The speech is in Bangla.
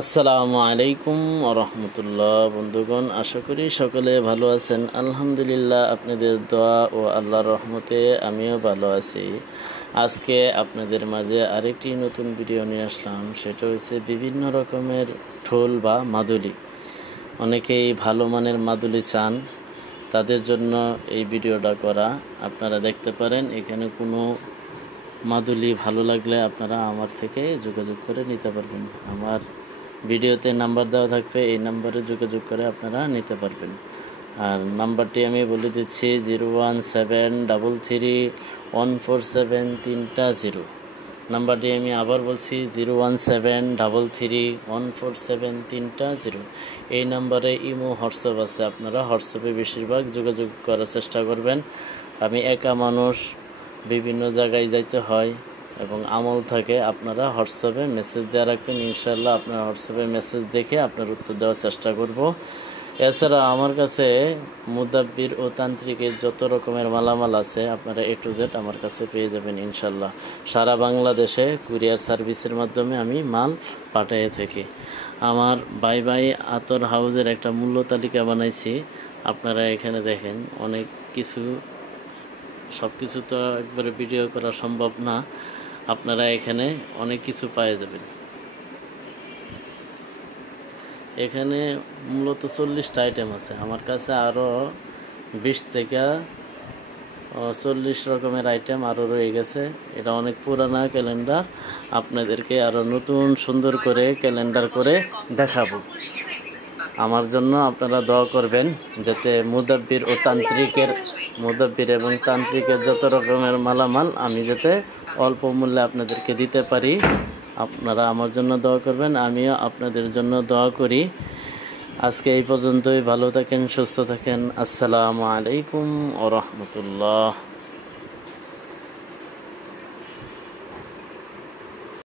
আসসালামু আলাইকুম রহমতুল্লাহ। বন্ধুগণ, আশা করি সকলে ভালো আছেন। আলহামদুলিল্লাহ, আপনাদের দোয়া ও আল্লাহর রহমতে আমিও ভালো আছি। আজকে আপনাদের মাঝে আরেকটি নতুন ভিডিও নিয়ে আসলাম। সেটা হচ্ছে বিভিন্ন রকমের ঢোল বা মাদুলি। অনেকেই ভালো মানের মাদুলি চান, তাদের জন্য এই ভিডিওটা করা। আপনারা দেখতে পারেন, এখানে কোনো মাদুলি ভালো লাগলে আপনারা আমার থেকে যোগাযোগ করে নিতে পারবেন। আমার ভিডিওতে নাম্বার দেওয়া থাকবে, এই নাম্বারে যোগাযোগ করে আপনারা নিতে পারবেন। আর নাম্বারটি আমি বলে দিচ্ছি 01733147330। নাম্বারটি আমি আবার বলছি 01733147330। এই নাম্বারে ইমো হোয়াটসঅ্যাপ আছে, আপনারা হোয়াটসঅ্যাপে বেশিরভাগ যোগাযোগ করার চেষ্টা করবেন। আমি একা মানুষ, বিভিন্ন জায়গায় যাইতে হয় এবং আমল থাকে। আপনারা হোয়াটসঅ্যাপে মেসেজ দেওয়া রাখবেন, ইনশাআল্লাহ আপনার হোয়াটসঅ্যাপে মেসেজ দেখে আপনার উত্তর দেওয়ার চেষ্টা করব। এছাড়া আমার কাছে মুদাব্বির ও তান্ত্রিকের যত রকমের মালামাল আছে, আপনারা A to Z আমার কাছে পেয়ে যাবেন ইনশাআল্লাহ। সারা বাংলাদেশে কুরিয়ার সার্ভিসের মাধ্যমে আমি মাল পাঠিয়ে থাকি। আমার বাই বাই আতর হাউজের একটা মূল্য তালিকা বানাইছি, আপনারা এখানে দেখেন। অনেক কিছু, সব কিছু তো একবারে ভিডিও করা সম্ভব না। আপনারা এখানে অনেক কিছু পেয়ে যাবেন। এখানে মূলত 40টা আইটেম আছে। আমার কাছে আরও 20 থেকে 40 রকমের আইটেম আরও রয়ে গেছে। এটা অনেক পুরানা ক্যালেন্ডার, আপনাদেরকে আরও নতুন সুন্দর করে ক্যালেন্ডার করে দেখাবো। আমার জন্য আপনারা দোয়া করবেন, যাতে মুদাব্বির এবং তান্ত্রিকের যত রকমের মালামাল আমি যাতে অল্প মূল্যে আপনাদেরকে দিতে পারি। আপনারা আমার জন্য দোয়া করবেন, আমিও আপনাদের জন্য দোয়া করি। আজকে এই পর্যন্তই। ভালো থাকেন, সুস্থ থাকেন। আসসালামু আলাইকুম ওয়া রাহমাতুল্লাহ।